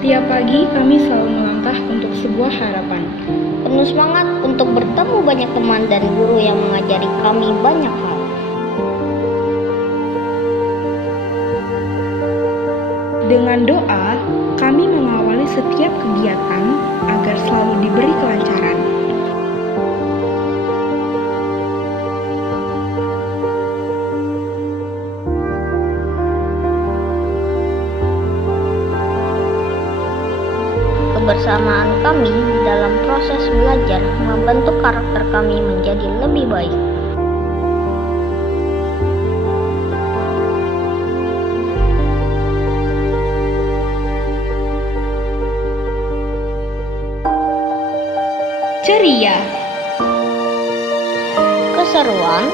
Setiap pagi kami selalu melangkah untuk sebuah harapan. Penuh semangat untuk bertemu banyak teman dan guru yang mengajari kami banyak hal. Dengan doa, kami mengawali setiap kegiatan agar selalu diberi kelancaran. Kebersamaan kami dalam proses belajar membentuk karakter kami menjadi lebih baik. Ceria, Keseruan,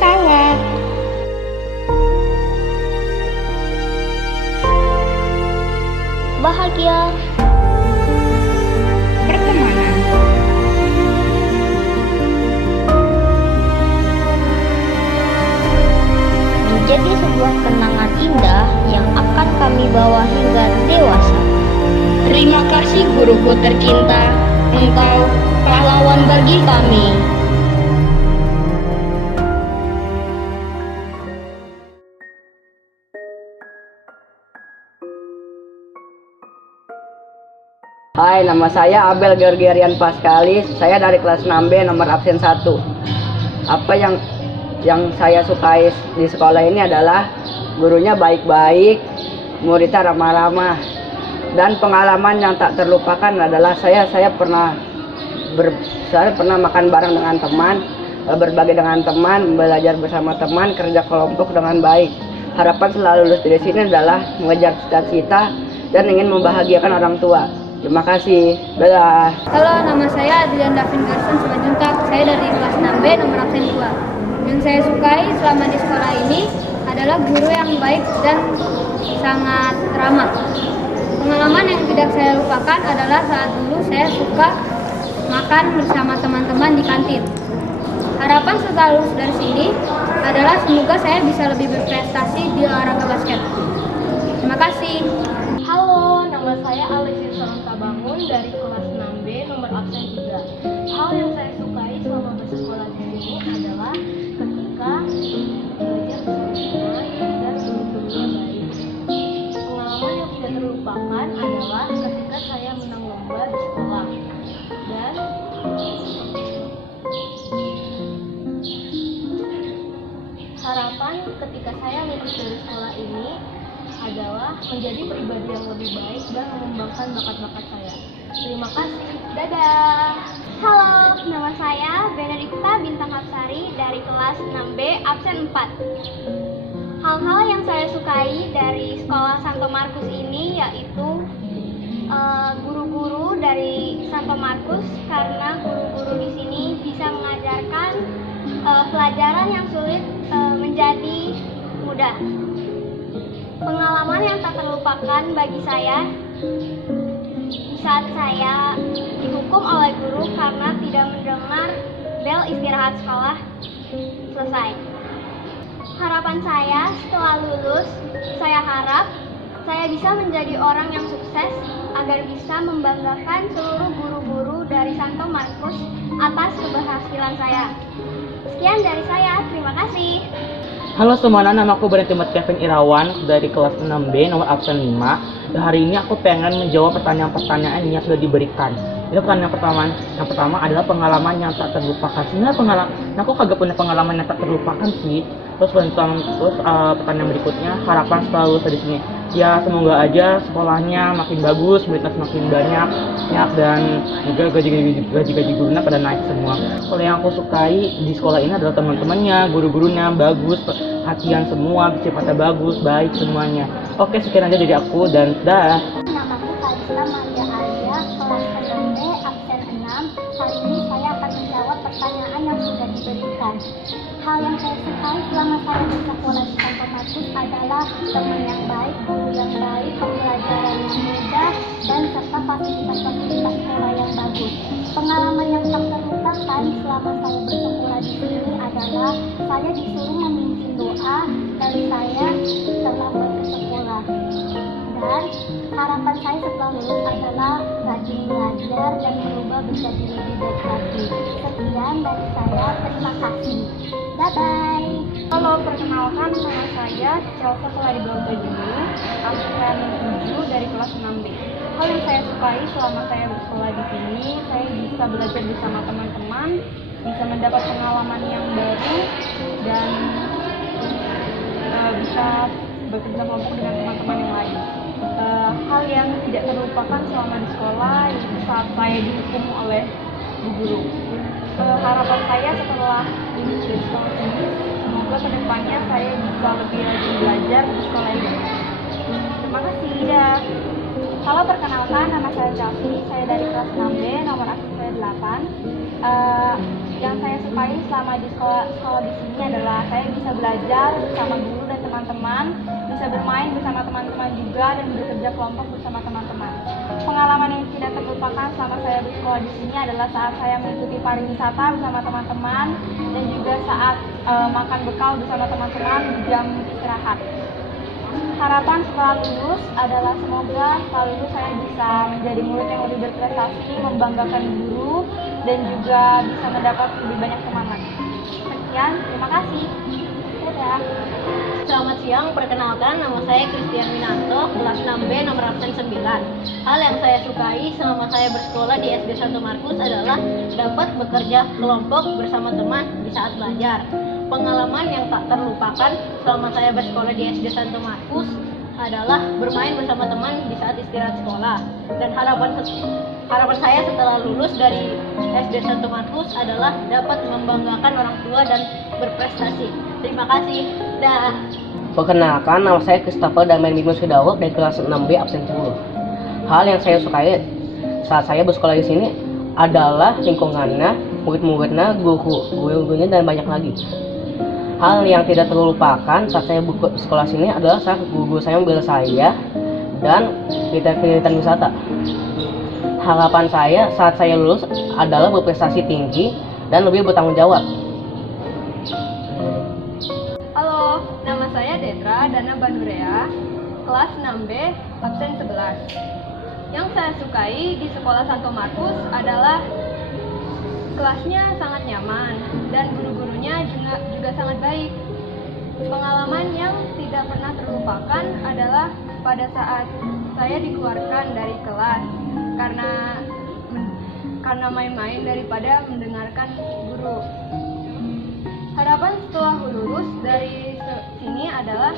tawa, bahagia, pertemanan, menjadi sebuah kenangan indah yang akan kami bawa hingga dewasa. Terima kasih guruku tercinta, engkau pahlawan bagi kami. Hai, nama saya Abel Georgian Paskalis. Saya dari kelas 6B nomor absen 1. Apa yang saya sukai di sekolah ini adalah gurunya baik-baik, muridnya ramah-ramah. Dan pengalaman yang tak terlupakan adalah saya pernah makan bareng dengan teman, berbagi dengan teman, belajar bersama teman, kerja kelompok dengan baik. Harapan selalu lulus dari sini adalah mengejar cita-cita dan ingin membahagiakan orang tua. Terima kasih. Dadah. Halo, nama saya Adrian Davin Garson Simanjuntak. Saya dari kelas 6B nomor absen 2. Yang saya sukai selama di sekolah ini adalah guru yang baik dan sangat ramah. Pengalaman yang tidak saya lupakan adalah saat dulu saya suka makan bersama teman-teman di kantin. Harapan setelah lulus dari sini adalah semoga saya bisa lebih berprestasi di olahraga basket. Terima kasih. Halo, nama saya Alexis Bangun dari kelas 6B nomor absen 3. Hal yang saya sukai selama bersekolah di sini adalah ketika belajar bersama dan guru-gurunya baik. Pengalaman yang tidak terlupakan adalah ketika saya menang lomba di sekolah. Dan harapan ketika saya lulus dari sekolah ini adalah menjadi pribadi yang lebih baik dan mengembangkan bakat-bakat saya. Terima kasih. Dadah. Halo, nama saya Benedikta Bintang Hapsari dari kelas 6B absen 4. Hal-hal yang saya sukai dari sekolah Santo Markus ini yaitu guru-guru dari Santo Markus, karena guru-guru di sini bisa mengajarkan pelajaran yang sulit menjadi mudah. Pengalaman yang tak terlupakan bagi saya saat saya dihukum oleh guru karena tidak mendengar bel istirahat sekolah selesai. Harapan saya setelah lulus, saya harap saya bisa menjadi orang yang sukses agar bisa membanggakan seluruh guru-guru dari Santo Markus atas keberhasilan saya. Sekian dari saya, terima kasih. Halo semuanya, nama aku Bernard Kevin Irawan dari kelas 6B nomor absen 5. Dan hari ini aku pengen menjawab pertanyaan-pertanyaan yang sudah diberikan. Ini pertanyaan yang pertama adalah pengalaman yang tak terlupakan. Sebenarnya aku kagak punya pengalaman yang tak terlupakan sih. Terus pertanyaan berikutnya, harapan setelah lulus dari sini. Ya semoga aja sekolahnya makin bagus, muridnya semakin banyak dan juga gaji gurunya pada naik semua. Kalau yang aku sukai di sekolah ini adalah teman-temannya, guru-gurunya bagus, perhatian semua, sifatnya bagus, baik semuanya. Oke, sekian aja dari aku dan dah. Namaku Kalista Maria Alia, kelas 6B absen 6. Kali ini saya akan menjawab pertanyaan yang sudah diberikan. Hal yang saya sukai selama saya di sekolah di Santo Markus adalah teman yang baik, guru yang baik, pembelajaran yang mudah, dan serta fasilitas-fasilitas sekolah yang bagus. Pengalaman yang tak terlupakan selama saya bersekolah di sini adalah saya disuruh memimpin doa dan saya terlambat ke sekolah. belajar. Harapan saya setelah lulus adalah rajin belajar dan berubah menjadi lebih baik lagi. Sekian dari saya, terima kasih. Bye-bye. Halo, perkenalkan nama saya Chelsea Koladiblonto Juni, absen 7 dari kelas 6B. Hal yang saya sukai selama saya bersekolah di sini, saya bisa belajar bersama teman-teman, bisa mendapat pengalaman yang baru, dan bisa bekerja kelompok dengan teman-teman yang lain. Hal yang tidak terlupakan selama di sekolah yaitu saat saya dihukum oleh bu guru. Harapan saya setelah lulus dari sekolah ini, semoga kedepannya saya bisa lebih rajin belajar di sekolah ini. Terima kasih. Dah. Halo, perkenalkan nama saya Chelsea, saya dari kelas 6B, nomor absen saya 8. Yang saya sukai selama di sekolah di sini adalah saya bisa belajar bersama guru dan teman-teman, bisa bermain bersama teman-teman juga, dan bekerja kelompok bersama teman-teman. Pengalaman yang tidak terlupakan selama saya bersekolah di sini adalah saat saya mengikuti pariwisata bersama teman-teman, dan juga saat makan bekal bersama teman-teman di jam istirahat. Harapan setelah lulus adalah semoga setelah lulus saya bisa menjadi murid yang lebih berprestasi, membanggakan guru, dan juga bisa mendapat lebih banyak teman lagi. Sekian, terima kasih. Dadah. Selamat siang, perkenalkan nama saya Christian Winanto, kelas 6B, nomor absen 9. Hal yang saya sukai selama saya bersekolah di SD Santo Markus adalah dapat bekerja kelompok bersama teman di saat belajar. Pengalaman yang tak terlupakan selama saya bersekolah di SD Santo Markus adalah bermain bersama teman di saat istirahat sekolah. Dan harapan saya setelah lulus dari SD Santo Markus adalah dapat membanggakan orang tua dan berprestasi. Terima kasih. Dah. Perkenalkan, nama saya Christopher Damian Bimus Kedawok dari kelas 6B absen 10. Hal yang saya sukai saat saya bersekolah di sini adalah lingkungannya, murid-muridnya, guru-gurunya, dan banyak lagi. Hal yang tidak terlupakan saat saya sekolah sini adalah saat guru saya membela saya dan kegiatan wisata. Harapan saya saat saya lulus adalah berprestasi tinggi dan lebih bertanggung jawab. Halo, nama saya Detra Dana Banurea, kelas 6B, absen 11. Yang saya sukai di sekolah Santo Markus adalah kelasnya sangat nyaman dan guru-gurunya juga sangat baik. Pengalaman yang tidak pernah terlupakan adalah pada saat saya dikeluarkan dari kelas karena main-main daripada mendengarkan guru. Harapan setelah lulus dari sini adalah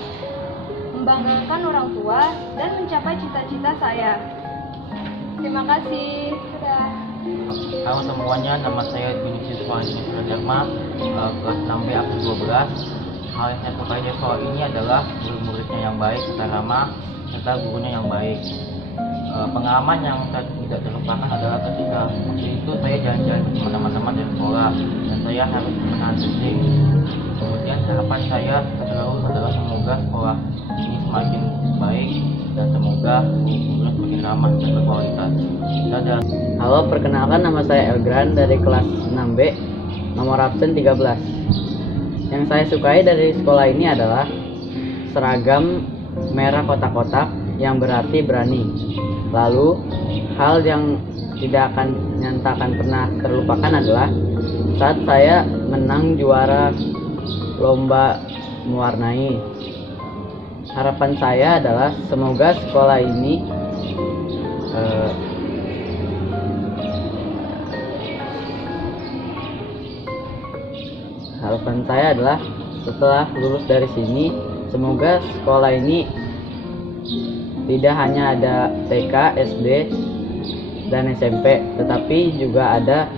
membanggakan orang tua dan mencapai cita-cita saya. Terima kasih. Sudah. Halo semuanya, nama saya Vinicius Mahasiswa Suradharma, kelas 6B absen 12. Hal yang saya sukai di sekolah ini adalah murid-muridnya yang baik, serta ramah, serta gurunya yang baik. Pengalaman yang tidak terlupakan adalah ketika waktu itu saya jalan-jalan bersama teman-teman dari sekolah dan saya harus menahan kencing. Kemudian harapan saya setelah lulus adalah semoga sekolah ini semakin baik dan semoga guru-gurunya semakin ramah dan berkualitas. Dadah. Halo, perkenalkan nama saya Elgran dari kelas 6B, nomor absen 13. Yang saya sukai dari sekolah ini adalah seragam merah kotak-kotak yang berarti berani. Lalu, hal yang tidak akan nyatakan pernah terlupakan adalah saat saya menang juara lomba mewarnai. Harapan saya adalah semoga sekolah ini harapan saya adalah setelah lulus dari sini, semoga sekolah ini tidak hanya ada TK, SD, dan SMP, tetapi juga ada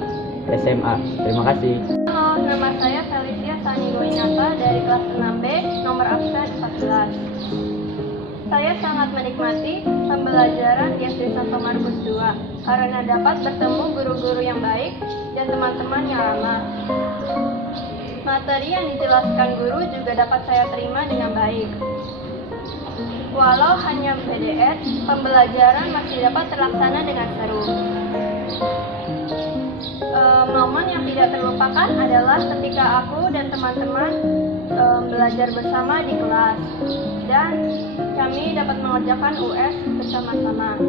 SMA. Terima kasih. Halo, nama saya Felicia Sanigoinata dari kelas 6B, nomor absen 14. Saya sangat menikmati pembelajaran di SD Santo Markus II karena dapat bertemu guru-guru yang baik dan teman-teman yang ramah. Materi yang dijelaskan guru juga dapat saya terima dengan baik. Walau hanya PDF, pembelajaran masih dapat terlaksana dengan seru. Momen yang tidak terlupakan adalah ketika aku dan teman-teman belajar bersama di kelas, dan kami dapat mengerjakan US bersama-sama.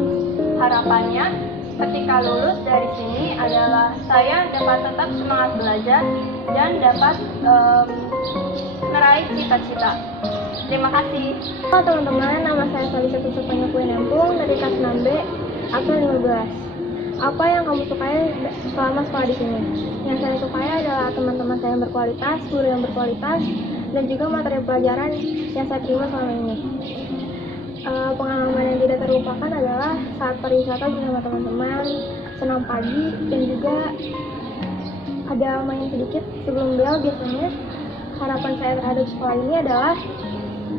Harapannya, ketika lulus dari sini adalah saya dapat tetap semangat belajar dan dapat meraih cita-cita. Terima kasih. Halo teman-teman, nama saya Salisa Tusupanya Kuin Empung dari kelas 6B, absen 15. Apa yang kamu sukai selama sekolah di sini? Yang saya sukai adalah teman-teman saya yang berkualitas, guru yang berkualitas, dan juga materi pelajaran yang saya terima selama ini. Pengalaman yang tidak terlupakan adalah saat pariwisata bersama teman-teman, senam pagi, dan juga ada main sedikit sebelum bel. Biasanya harapan saya terhadap sekolah ini adalah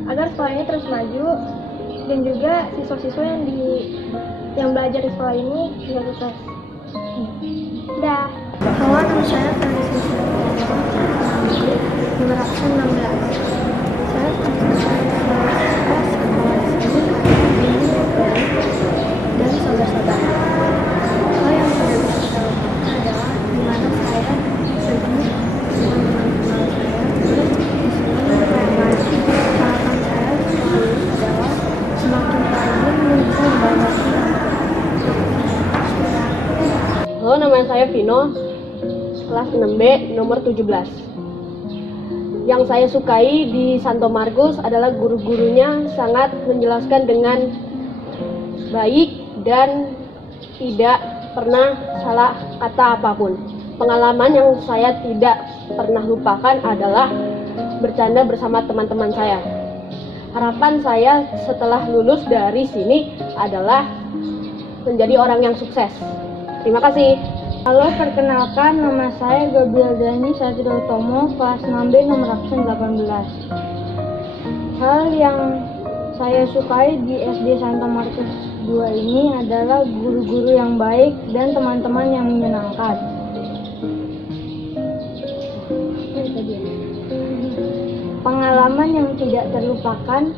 agar sekolah ini terus maju, dan juga siswa-siswa yang belajar di sekolah ini bisa sukses. Dah. Halo, nama saya Felis nomor absen 16. Saya sekolah di sini dan saudara-saudara. Hal yang tidak bisa saya lupakan adalah di mana saya pergi dengan teman-teman saya terus di sini harapan saya adalah semakin rajin dan bisa membanggakan. Halo, nama saya Vino, kelas 6B nomor 17. Yang saya sukai di Santo Markus adalah guru-gurunya sangat menjelaskan dengan baik dan tidak pernah salah kata apapun. Pengalaman yang saya tidak pernah lupakan adalah bercanda bersama teman-teman saya. Harapan saya setelah lulus dari sini adalah menjadi orang yang sukses. Terima kasih. Halo, perkenalkan nama saya Gabriel Dani Satrio-Tomo, kelas 6B nomor absen 18. Hal yang saya sukai di SD Santo Markus 2 ini adalah guru-guru yang baik dan teman-teman yang menyenangkan. Pengalaman yang tidak terlupakan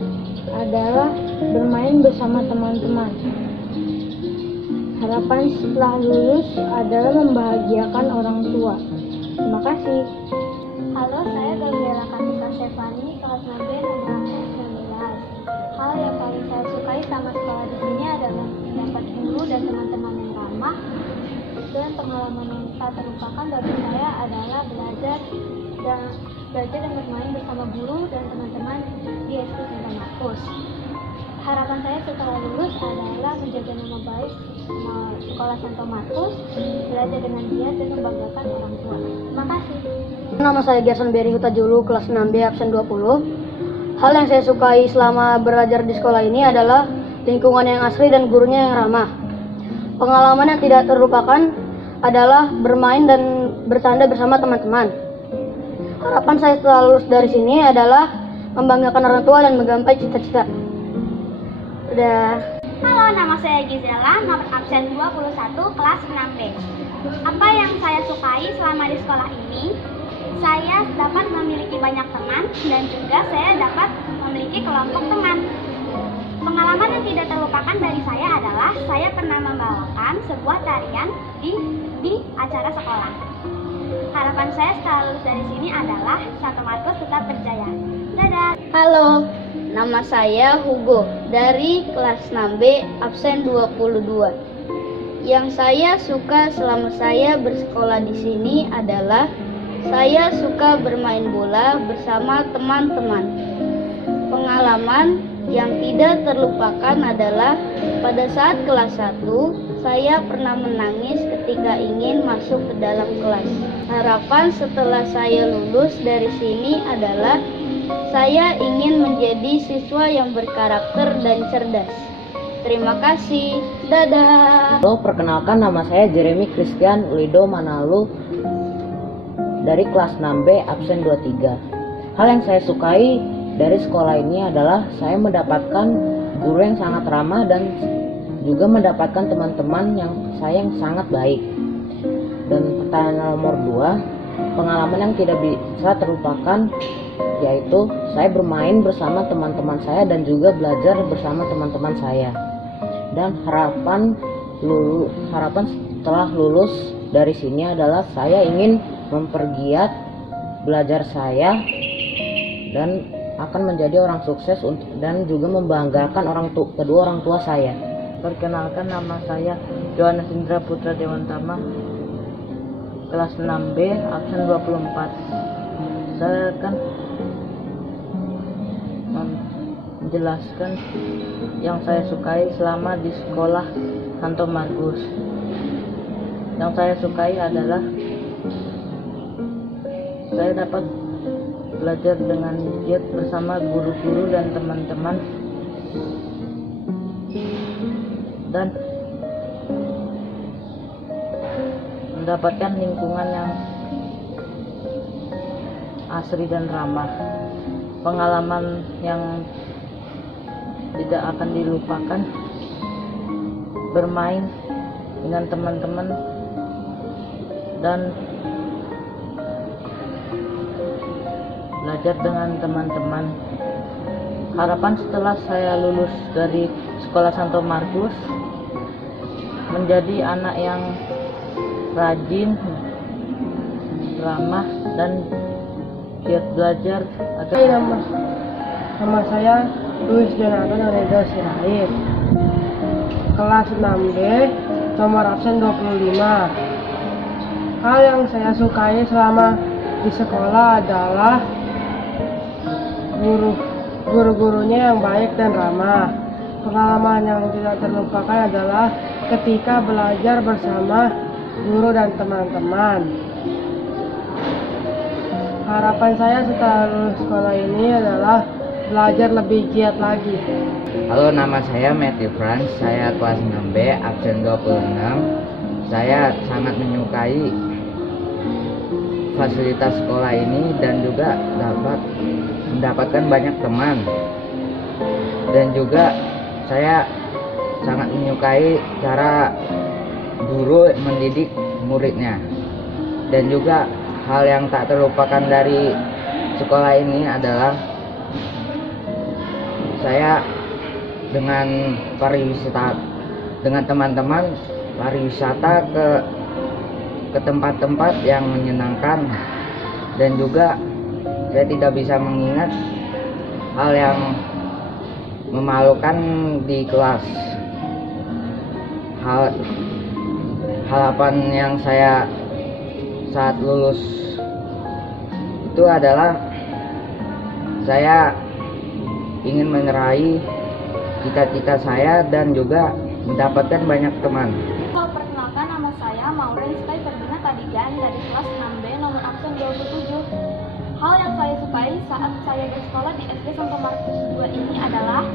adalah bermain bersama teman-teman. Harapan setelah lulus adalah membahagiakan orang tua. Terima kasih. Halo, saya Gabriela Katika Stefani, kelas 6B nomor absen 19. Hal yang paling saya sukai sama sekolah di sini adalah mendapat guru dan teman-teman yang ramah. Dan pengalaman yang tak terlupakan bagi saya adalah belajar dan bermain bersama guru dan teman-teman di SD Santo Markus. Harapan saya setelah lulus adalah menjaga nama baik sekolah Santo Markus, belajar dengan giat dan membanggakan orang tua. Terima kasih. Nama saya Gerson Berry Hutajulu, kelas 6B absen 20. Hal yang saya sukai selama belajar di sekolah ini adalah lingkungan yang asri dan gurunya yang ramah. Pengalaman yang tidak terlupakan adalah bermain dan bercanda bersama teman-teman. Harapan saya setelah lulus dari sini adalah membanggakan orang tua dan menggapai cita-cita. Udah. Halo, nama saya Gizela, nomor absen 21, kelas 6B. Apa yang saya sukai selama di sekolah ini? Saya dapat memiliki banyak teman dan juga saya dapat memiliki kelompok teman. Pengalaman yang tidak terlupakan dari saya adalah saya pernah membawakan sebuah tarian di acara sekolah. Harapan saya setelah lulus dari sini adalah Santo Markus tetap berjaya. Dadah. Halo, nama saya Hugo dari kelas 6B absen 22. Yang saya suka selama saya bersekolah di sini adalah saya suka bermain bola bersama teman-teman. Pengalaman yang tidak terlupakan adalah pada saat kelas 1, saya pernah menangis ketika ingin masuk ke dalam kelas. Harapan setelah saya lulus dari sini adalah saya ingin menjadi siswa yang berkarakter dan cerdas. Terima kasih. Dadah. Halo, perkenalkan nama saya Jeremy Christian Ulido Manalu dari kelas 6B absen 23. Hal yang saya sukai dari sekolah ini adalah saya mendapatkan guru yang sangat ramah dan juga mendapatkan teman-teman yang sangat baik. Dan pertanyaan nomor 2, pengalaman yang tidak bisa terlupakan yaitu saya bermain bersama teman-teman saya dan juga belajar bersama teman-teman saya. Dan harapan setelah lulus dari sini adalah saya ingin mempergiat belajar saya dan akan menjadi orang sukses dan juga membanggakan kedua orang tua saya. Perkenalkan, nama saya Johannes Indra Putra Dewantama, kelas 6B, absen 24. Saya akan menjelaskan yang saya sukai selama di sekolah Santo Markus. Yang saya sukai adalah saya dapat belajar dengan giat bersama guru-guru dan teman-teman, dan mendapatkan lingkungan yang asri dan ramah. Pengalaman yang tidak akan dilupakan bermain dengan teman-teman dan belajar dengan teman-teman. Harapan setelah saya lulus dari sekolah Santo Markus menjadi anak yang rajin, ramah, dan giat belajar. Nama saya Luis Jonathan Onedo Sirait, kelas 6B, nomor absen 25. Hal yang saya sukai selama di sekolah adalah guru-gurunya yang baik dan ramah. Pengalaman yang tidak terlupakan adalah ketika belajar bersama guru dan teman-teman. Harapan saya setelah lulus sekolah ini adalah belajar lebih giat lagi. Halo, nama saya Matthew Franz, saya kelas 6B, absen 26. Saya sangat menyukai fasilitas sekolah ini dan juga dapat mendapatkan banyak teman, dan juga saya sangat menyukai cara guru mendidik muridnya. Dan juga hal yang tak terlupakan dari sekolah ini adalah saya dengan teman-teman pariwisata ke tempat-tempat yang menyenangkan, dan juga saya tidak bisa mengingat hal yang memalukan di kelas. Harapan yang saya saat lulus itu adalah saya ingin meraih cita-cita saya dan juga mendapatkan banyak teman. Perkenalkan, nama saya Maureen Sky Ferdinand Tadigan dari kelas 6B nomor absen 27. Hal yang saya sukai saat saya bersekolah di SD Santo Markus 2 ini adalah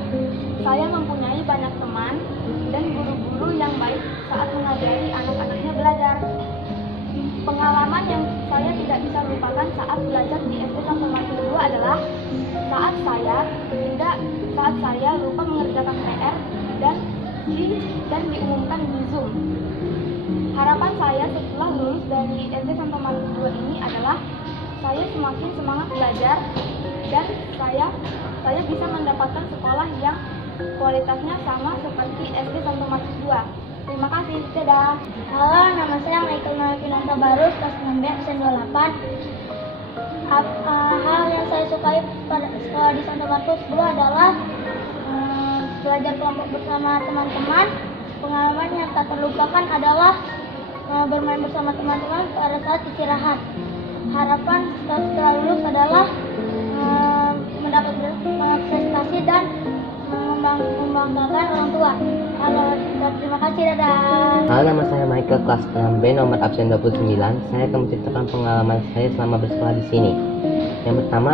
saya mempunyai banyak teman dan guru-guru yang baik saat mengajari anak-anaknya belajar. Pengalaman yang saya tidak bisa lupakan saat belajar di SD Santo Markus 2 adalah saat saya lupa mengerjakan PR dan diumumkan di Zoom. Harapan saya setelah lulus dari SD Santo Markus 2 ini adalah saya semakin semangat belajar dan saya bisa mendapatkan sekolah yang kualitasnya sama seperti SD Santo Markus 2. Terima kasih, dadah. Halo, nama saya Michael Novinanta Barus, kelas 6B, absen 28. Hal yang saya sukai pada sekolah di Santo Markus 2 adalah belajar kelompok bersama teman-teman. Pengalaman yang tak terlupakan adalah bermain bersama teman-teman pada saat istirahat. Harapan setelah lulus adalah mendapat prestasi dan membanggakan orang tua. Halo, terima kasih, dadah. Halo, nama saya Michael, kelas 6B, nomor absen 29. Saya akan menceritakan pengalaman saya selama bersekolah di sini. Yang pertama,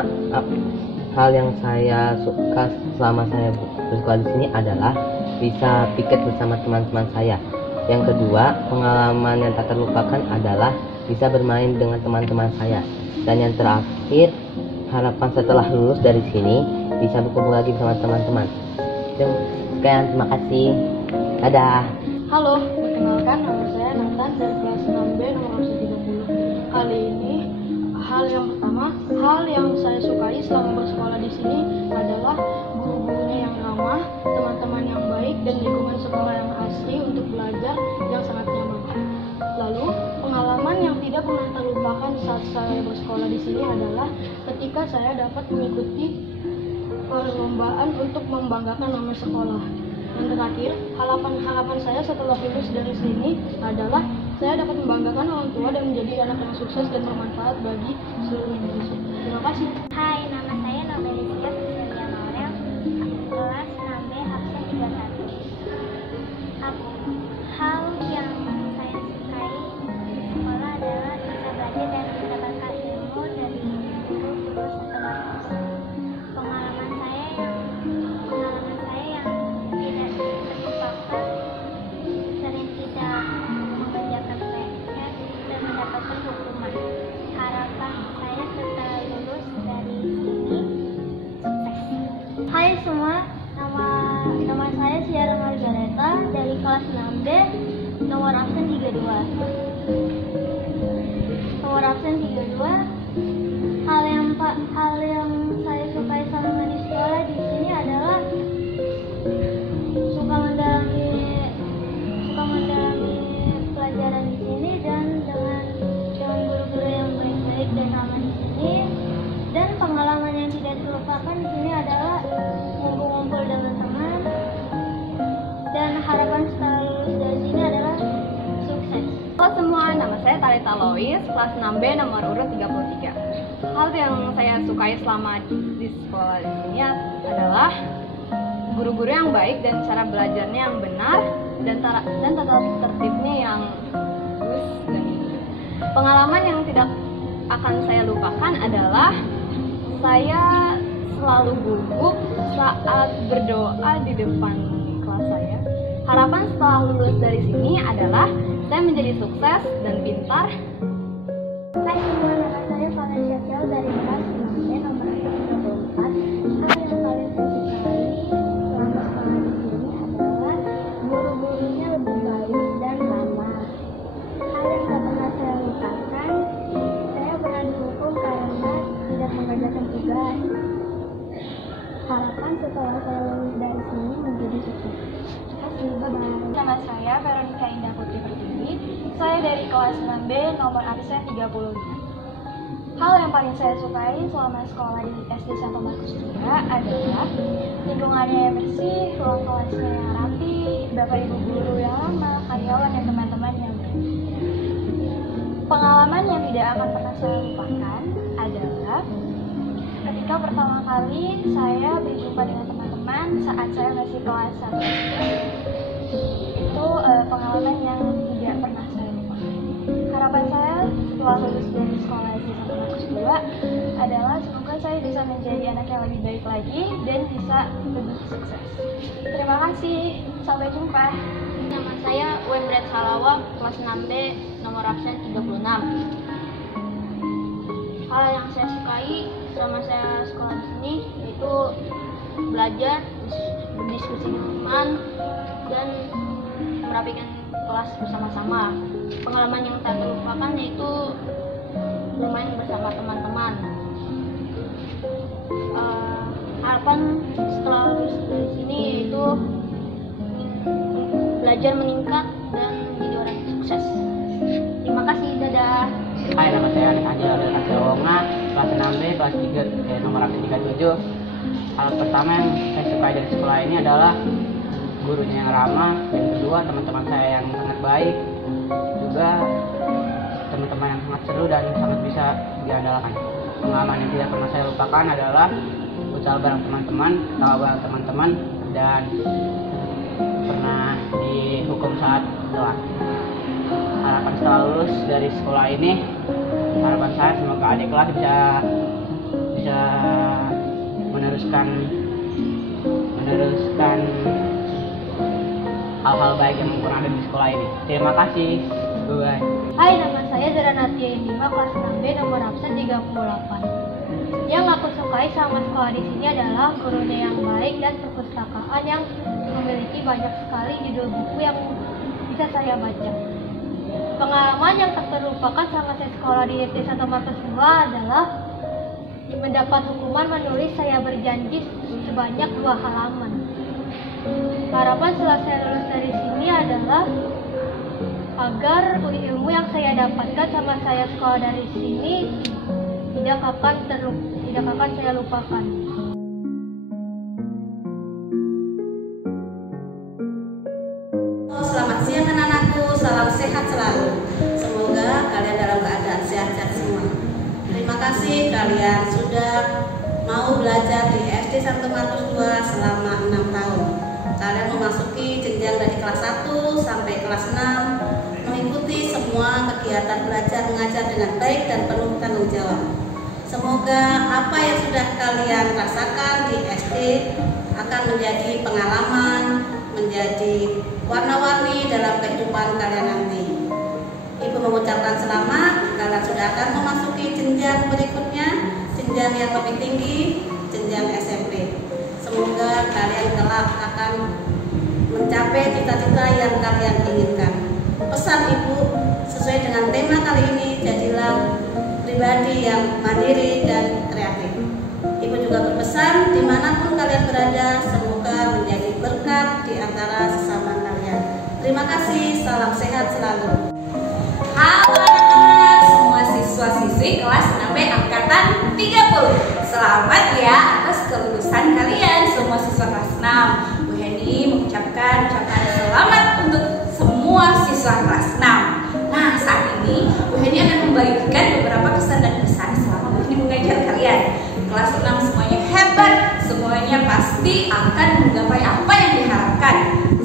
hal yang saya suka selama saya bersekolah di sini adalah bisa piket bersama teman-teman saya. Yang kedua, pengalaman yang tak terlupakan adalah bisa bermain dengan teman-teman saya. Dan yang terakhir, harapan setelah lulus dari sini bisa berkumpul lagi bersama teman-teman. Sekian, terima kasih. Dadah. Halo, perkenalkan, nama saya Nathan dari kelas 6B nomor 30. Kali ini hal yang saya sukai selama bersekolah di sini adalah guru-gurunya yang ramah, teman-teman yang baik, dan lingkungan sekolah yang asri untuk belajar yang sangat nyaman. Lalu, pengalaman yang tidak pernah terlupakan saat saya bersekolah di sini adalah ketika saya dapat mengikuti perlombaan untuk membanggakan nama sekolah. Yang terakhir, harapan saya setelah lulus dari sini adalah saya dapat membanggakan orang tua dan menjadi anak yang sukses dan bermanfaat bagi seluruh Indonesia. Terima kasih. Hai, nama saya Novelia Cecilia Maurel, kelas 6B absen 31. Hal yang saya sukai di sekolah adalah bisa belajar dan mendapatkan ilmu dari guru-guru setelah pengalaman saya yang tidak terlupakan, sering tidak mengerjakan PR dan mendapatkan hukuman. Harapan saya setelah lulus dari sini sukses. Hai semua, nama saya Ciara Margareta dari kelas 6B nomor absen 32. Nomor absen 32. Hal yang saya sukai selama di sekolah di sini adalah suka mendalami pelajaran di sini dan dengan guru-guru yang baik-baik dan ramah di sini. Dan pengalaman yang tidak terlupakan di sini adalah ngumpul-ngumpul dengan teman. Dan harapan setelah lulus dari sini adalah sukses. Halo semua, nama saya Talita Lois, kelas 6B nomor urut 33. Hal yang saya sukai selama di sekolah di sini adalah guru-guru yang baik dan cara belajarnya yang benar dan tata tertibnya yang bagus. Dan pengalaman yang tidak akan saya lupakan adalah saya selalu gugup saat berdoa di depan kelas saya. Harapan setelah lulus dari sini adalah saya menjadi sukses dan pintar. Hai semua, nama saya Valencia Syakil dari kelas 6B nomor 34. Hal yang paling saya sukai selama sekolah di sini adalah guru-gurunya lebih baik dan ramah. Hal yang tak pernah saya lupakan, saya pernah dihukum karena tidak mengerjakan tugas. Harapan setelah saya lulus dari sini menjadi sukses. Nama saya Veronica Indah Putri Pertiwi. Saya dari kelas 6B nomor absen 35. Hal yang paling saya sukai selama sekolah di SD Santo Markus juga adalah lingkungannya yang bersih, ruang kelasnya yang rapi, bapak ibu guru yang ramah, karyawan dan teman-teman yang baik. Pengalaman yang tidak akan pernah saya lupakan adalah ketika pertama kali saya berjumpa dengan teman-teman saat saya masih kelas 1 SD. Itu pengalaman yang tidak pernah saya lupakan. Harapan saya setelah lulus dari sekolah SD Santo Markus 2 adalah semoga saya bisa menjadi anak yang lebih baik lagi dan bisa lebih sukses. Terima kasih, sampai jumpa. Nama saya Wendret Salawak, kelas 6B nomor absen 36. Hal yang saya sukai selama saya sekolah di sini yaitu belajar, berdiskusi dengan teman, dan merapikan kelas bersama-sama. Pengalaman yang tak terlupakan yaitu bermain bersama teman-teman. Harapan setelah lulus dari sini yaitu belajar meningkat dan menjadi orang yang sukses. Terima kasih, dadah. Hai, nama saya Adi Adel Kasewonga, kelas 6B, kelas 3, nomor absen 37. Hal pertama yang saya sukai dari sekolah ini adalah gurunya yang ramah, yang kedua teman-teman saya yang sangat baik, juga teman-teman yang sangat seru dan sangat bisa diandalkan. Pengalaman yang tidak pernah saya lupakan adalah futsal bareng teman-teman, tawa bareng teman-teman, dan pernah dihukum saat doa. Harapan setelah lulus dari sekolah ini, harapan saya semoga adik kelas bisa meneruskan hal-hal baik yang pernah ada di sekolah ini. Terima kasih. Bye. Hai, nama saya Zara Natia Indima, kelas 6B nomor absen 38. Yang aku sukai sama sekolah di sini adalah gurunya yang baik dan perpustakaan yang memiliki banyak sekali judul buku yang bisa saya baca. Pengalaman yang tak terlupakan sama saya sekolah di SD Santo Markus 2 adalah mendapat hukuman menulis saya berjanji sebanyak 2 halaman. Harapan setelah saya lulus dari sini adalah agar ilmu yang saya dapatkan sama saya sekolah dari sini tidak akan saya lupakan. salam sehat selalu. Semoga kalian dalam keadaan sehat-sehat semua. Terima kasih kalian sudah mau belajar di SD Santo Markus 2 selama 6 tahun. Kalian memasuki jenjang dari kelas 1 sampai kelas 6, mengikuti semua kegiatan belajar mengajar dengan baik dan penuh tanggung jawab. Semoga apa yang sudah kalian rasakan di SD akan menjadi pengalaman, menjadi warna-warni dalam kehidupan kalian nanti. Ibu mengucapkan selamat, kalian sudah akan memasuki jenjang berikutnya, jenjang yang lebih tinggi, jenjang SMP. Semoga kalian kelak akan mencapai cita-cita yang kalian inginkan. Pesan Ibu sesuai dengan tema kali ini, jadilah pribadi yang mandiri dan kreatif. Ibu juga berpesan, dimanapun kalian berada, semoga menjadi berkat di antara sesama kalian. Terima kasih, salam sehat selalu. Halo anak-anak, semua siswa-siswi kelas 6B angkatan 30. Selamat ya atas kelulusan kalian semua siswa kelas 6. Bu Heni mengucapkan ucapan selamat untuk semua siswa kelas 6. Nah, saat ini Bu Heni akan membagikan beberapa kesan dan pesan selama Bu Heni mengajar kalian. Kelas 6 semuanya hebat, semuanya pasti akan menggapai apa yang diharapkan.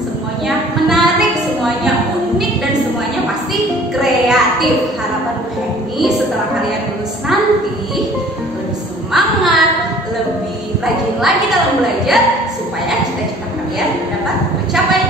Semuanya menarik, semuanya unik, dan semuanya pasti kreatif. Harapan Bu Heni setelah kalian lulus nanti lebih semangat, lebih rajin lagi dalam belajar supaya cita-cita kalian dapat mencapai